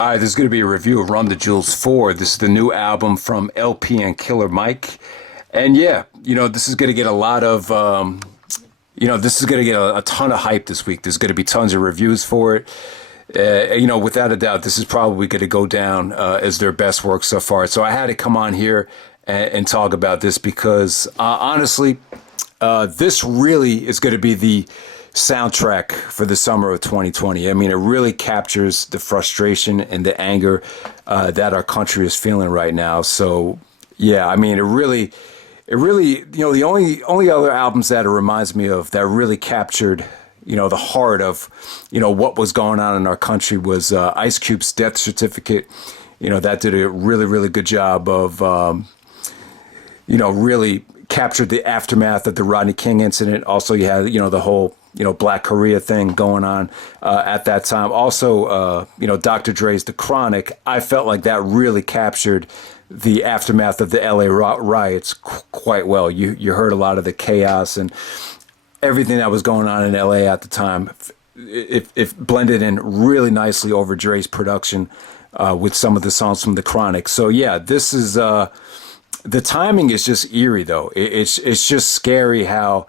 All right, this is going to be a review of Run the Jewels 4. This is the new album from LP and Killer Mike. And yeah, this is going to get a lot of, this is going to get a ton of hype this week. There's going to be tons of reviews for it. Without a doubt, this is probably going to go down as their best work so far. So I had to come on here and talk about this because honestly, this really is going to be the soundtrack for the summer of 2020. I mean, it really captures the frustration and the anger that our country is feeling right now. So, yeah, I mean, it really, the only other albums that it reminds me of that really captured, the heart of, what was going on in our country was Ice Cube's Death Certificate. That did a really, really good job of, really captured the aftermath of the Rodney King incident. Also, you had, the whole, Black Korea thing going on at that time. Also, Dr. Dre's The Chronic. I felt like that really captured the aftermath of the LA riots quite well. You heard a lot of the chaos and everything that was going on in LA at the time. It blended in really nicely over Dre's production with some of the songs from The Chronic. So yeah, this is the timing is just eerie though. It's just scary how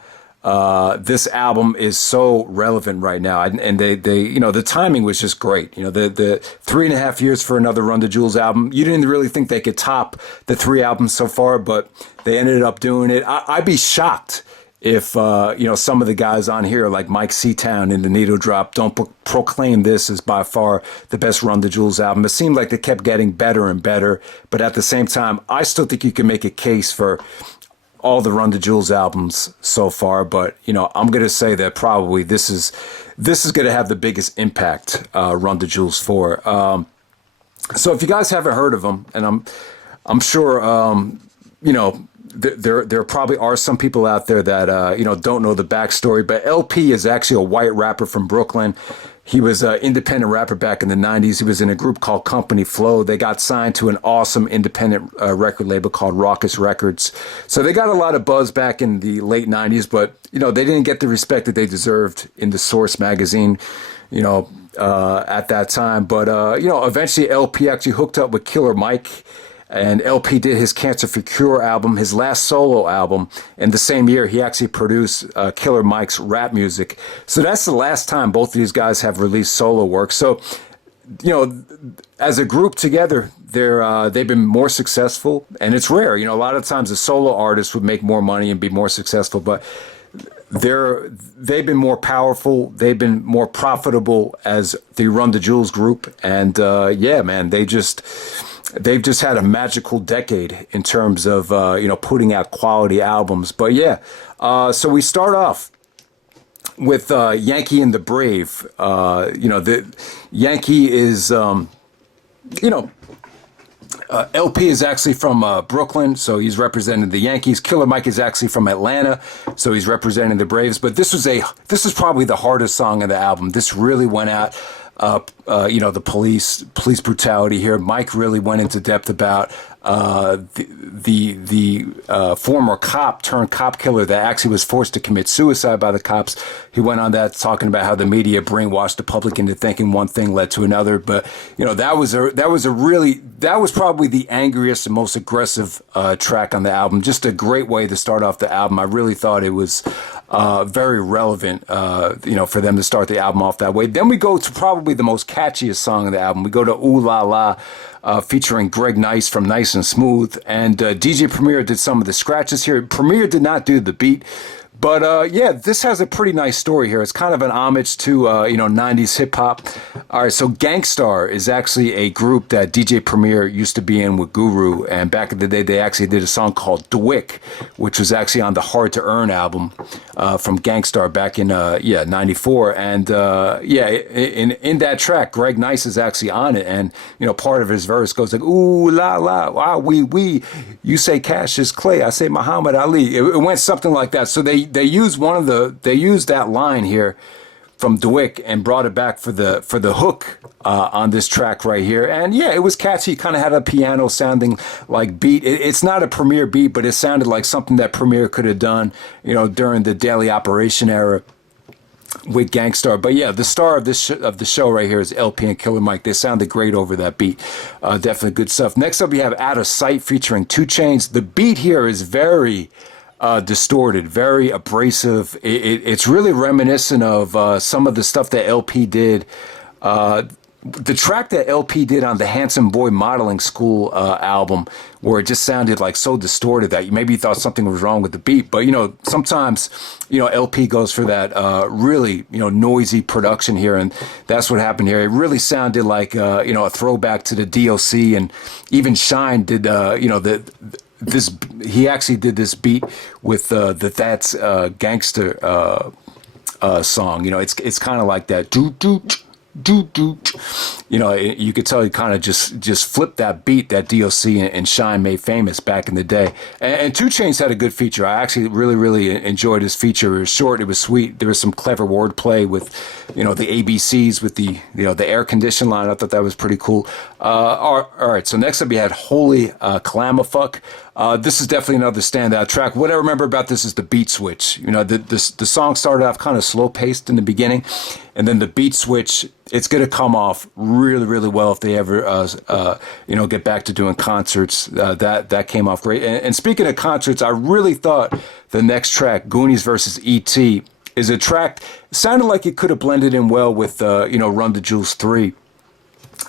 this album is so relevant right now, and they the timing was just great. The 3.5 years for another Run the Jewels album. You didn't really think they could top the 3 albums so far, but they ended up doing it. I'd be shocked if some of the guys on here like Mike Seatown and the Needle Drop don't proclaim this as by far the best Run the Jewels album. It seemed like they kept getting better and better, but at the same time, I still think you can make a case for all the Run the Jewels albums so far, but I'm gonna say that probably this is gonna have the biggest impact. Run the Jewels 4. So if you guys haven't heard of them, and I'm sure there probably are some people out there that don't know the backstory, but LP is actually a white rapper from Brooklyn. He was an independent rapper back in the 90s. He was in a group called Company Flow. They got signed to an awesome independent record label called Raucous Records. So they got a lot of buzz back in the late 90s, but, they didn't get the respect that they deserved in the Source magazine, at that time. But, eventually LP actually hooked up with Killer Mike. And LP did his Cancer for Cure album, his last solo album. And the same year, he actually produced Killer Mike's rap music. So that's the last time both of these guys have released solo work. So, as a group together, they've been more successful. And it's rare. A lot of times a solo artist would make more money and be more successful. But they've been more powerful. They've been more profitable as the Run the Jewels group. And yeah, man, they've just had a magical decade in terms of, putting out quality albums. But yeah, so we start off with Yankee and the Brave. The Yankee is, LP is actually from Brooklyn, so he's representing the Yankees. Killer Mike is actually from Atlanta, so he's representing the Braves. But this is probably the hardest song of the album. This really went out. The police brutality here. Mike really went into depth about the former cop turned cop killer that actually was forced to commit suicide by the cops. He went on that talking about how the media brainwashed the public into thinking one thing led to another. But that was probably the angriest and most aggressive track on the album. Just a great way to start off the album. I really thought it was very relevant, for them to start the album off that way. Then we go to probably the most catchiest song of the album. We go to Ooh La La, featuring Greg Nice from Nice and Smooth. And DJ Premier did some of the scratches here. Premier did not do the beat. But yeah, this has a pretty nice story here. It's kind of an homage to 90s hip hop. All right, so Gangstar is actually a group that DJ Premier used to be in with Guru, and back in the day they actually did a song called Dwick, which was actually on the Hard to Earn album from Gangstar back in 94. And in that track, Greg Nice is actually on it, and part of his verse goes like, "Ooh la la, wow we, you say Cassius Clay, I say Muhammad Ali." It went something like that. So they used that line here from Dwick and brought it back for the hook on this track right here. And yeah, it was catchy. Kind of had a piano sounding like beat. It's not a Premier beat, but it sounded like something that Premier could have done, during the Daily Operation era. with Gangstar. But yeah, the star of of the show right here is LP and Killer Mike. They sounded great over that beat. Definitely good stuff. Next up, we have Out of Sight featuring 2 Chainz. The beat here is very distorted, very abrasive. It's really reminiscent of some of the stuff that LP did. The track that LP did on the Handsome Boy Modeling School album, where it just sounded like so distorted that maybe you thought something was wrong with the beat. But, sometimes, LP goes for that really, noisy production here. And that's what happened here. It really sounded like, a throwback to the DOC. And even Shine did, he actually did this beat with the That's Gangster song. It's kind of like that. Do, do, do, do. You could tell he kind of just flipped that beat that DOC and Shine made famous back in the day. And 2 Chainz had a good feature. I actually really, really enjoyed his feature. It was short, it was sweet. There was some clever wordplay with, the ABCs with the air condition line. I thought that was pretty cool. All right, so next up you had Holy Clamafuck. This is definitely another standout track. What I remember about this is the beat switch. The song started off kind of slow paced in the beginning, and then the beat switch. It's going to come off really, really well if they ever, get back to doing concerts. That came off great. And speaking of concerts, I really thought the next track, Goonies versus E.T., is a track. Sounded like it could have blended in well with, Run the Jewels 3.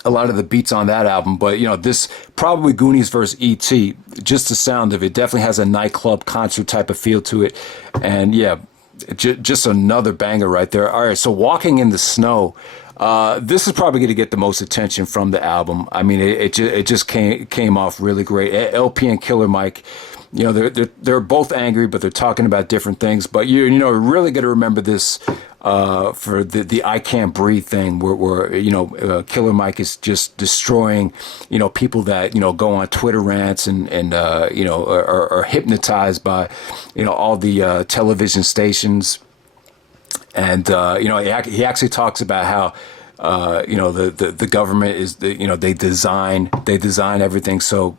A lot of the beats on that album, but this probably Goonies versus E.T. Just the sound of it definitely has a nightclub concert type of feel to it, and yeah, just another banger right there. All right, so Walking in the Snow. This is probably going to get the most attention from the album. I mean, it just came off really great. LP and Killer Mike. They're both angry, but they're talking about different things. But you're really going to remember this for the I Can't Breathe thing, where Killer Mike is just destroying people that go on Twitter rants and are hypnotized by all the television stations. And he actually talks about how the government is they design everything so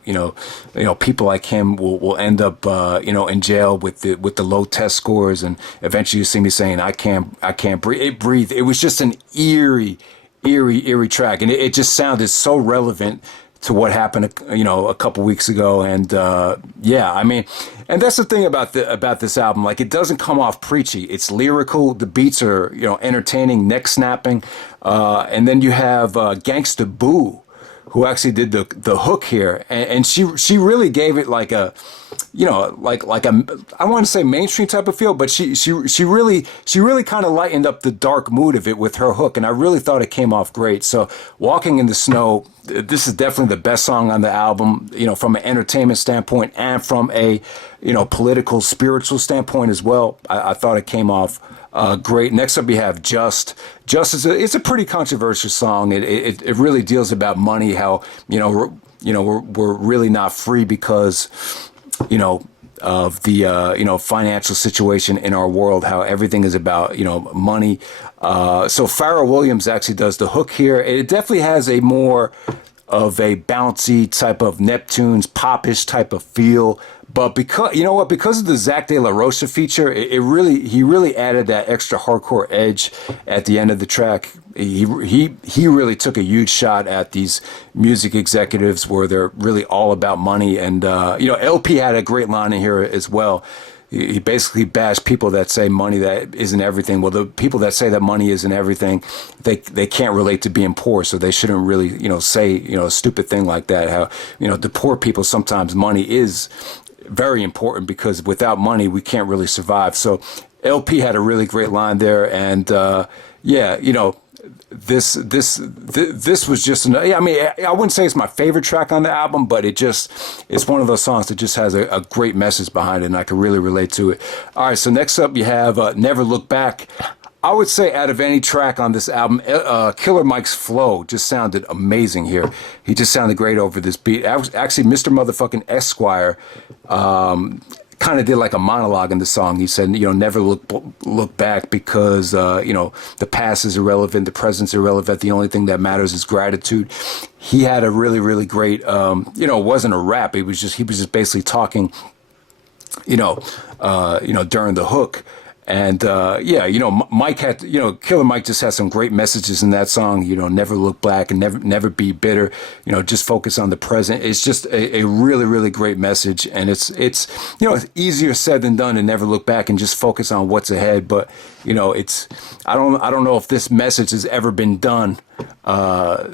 people like him will end up in jail with the low test scores, and eventually you see me saying I can't breathe. It was just an eerie track, and it just sounded so relevant to what happened, a couple weeks ago. And I mean, and that's the thing about this album. Like, it doesn't come off preachy. It's lyrical. The beats are entertaining, neck snapping, and then you have Gangsta Boo, who actually did the hook here, and she really gave it like a, like a, I want to say mainstream type of feel, but she really kind of lightened up the dark mood of it with her hook, and I really thought it came off great. So Walking in the Snow, this is definitely the best song on the album, from an entertainment standpoint and from a political, spiritual standpoint as well. I thought it came off great. Next up, we have Just. Just is it's a pretty controversial song. It really deals about money. How we're really not free because of the financial situation in our world. How everything is about money. So Pharrell Williams actually does the hook here. It definitely has a more of a bouncy type of Neptune's popish type of feel. But because of the Zach De La Rocha feature, he really added that extra hardcore edge at the end of the track. He really took a huge shot at these music executives where they're really all about money. And LP had a great line in here as well. He basically bashed people that say money that isn't everything. Well, the people that say that money isn't everything, they can't relate to being poor, so they shouldn't really say a stupid thing like that. How the poor people, sometimes money is very important, because without money we can't really survive. So LP had a really great line there, and this was just I mean, I wouldn't say it's my favorite track on the album, but it's one of those songs that just has a great message behind it, and I can really relate to it. All right, so next up you have Never Look Back. I would say out of any track on this album, Killer Mike's flow just sounded amazing here. He just sounded great over this beat. Actually, Mr. Motherfucking Esquire kind of did like a monologue in the song. He said, never look back, because, the past is irrelevant, the present's irrelevant. The only thing that matters is gratitude. He had a really, really great, it wasn't a rap. He was just basically talking, during the hook. And yeah, Mike had, Killer Mike just has some great messages in that song. Never look back and never be bitter. Just focus on the present. It's just a really, really great message. And it's easier said than done to never look back and just focus on what's ahead. But it's I don't know if this message has ever been done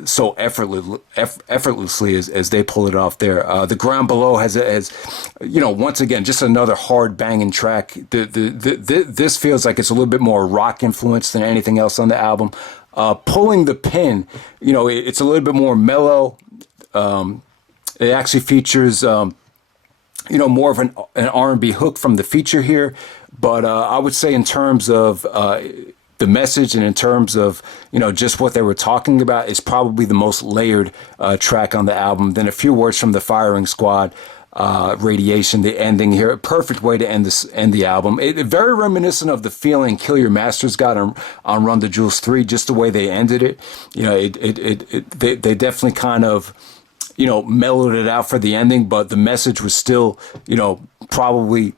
so effortlessly as they pull it off there. The Ground Below has once again just another hard banging track. This feels like it's a little bit more rock influenced than anything else on the album. Pulling the Pin, it's a little bit more mellow. It actually features more of an R&B hook from the feature here, but I would say in terms of the message and in terms of just what they were talking about, is probably the most layered track on the album. Then a few words from the Firing Squad, Radiation, the ending here, a perfect way to end the album. It very reminiscent of the feeling Kill Your Masters got on Run the Jewels 3, just the way they ended it. They definitely kind of mellowed it out for the ending, but the message was still probably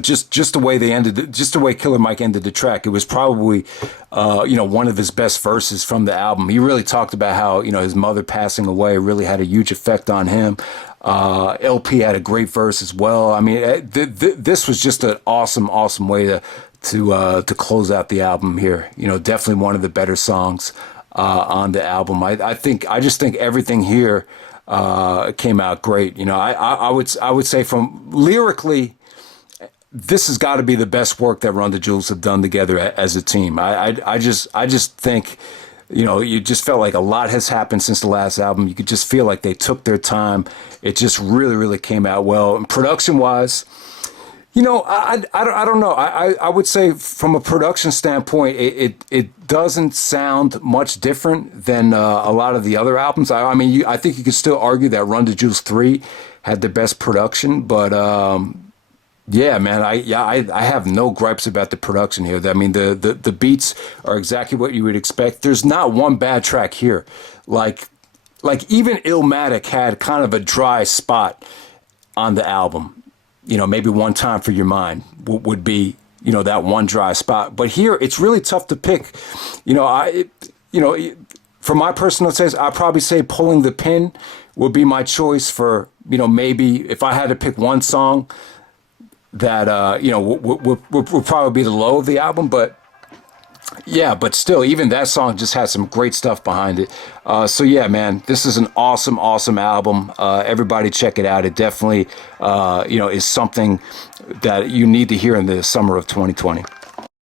just the way they ended it, just the way Killer Mike ended the track. It was probably, one of his best verses from the album. He really talked about how, his mother passing away really had a huge effect on him. LP had a great verse as well. I mean, this was just an awesome way to close out the album here. Definitely one of the better songs on the album. I just think everything here came out great. I would say from lyrically, this has got to be the best work that Run the Jewels have done together as a team. I just think, you just felt like a lot has happened since the last album. You could just feel like they took their time. It just really, really came out well. And production-wise, I don't know. I would say from a production standpoint, it doesn't sound much different than a lot of the other albums. I think you could still argue that Run the Jewels 3 had the best production, but yeah, man, I have no gripes about the production here. I mean, the beats are exactly what you would expect. There's not one bad track here. Like even Illmatic had kind of a dry spot on the album. Maybe One Time for Your Mind would be, that one dry spot. But here, it's really tough to pick. For my personal taste, I'd probably say Pulling the Pin would be my choice for, maybe if I had to pick one song that would probably be the low of the album. But yeah, but still, even that song just has some great stuff behind it. So yeah, man, this is an awesome album. Everybody check it out. It definitely is something that you need to hear in the summer of 2020.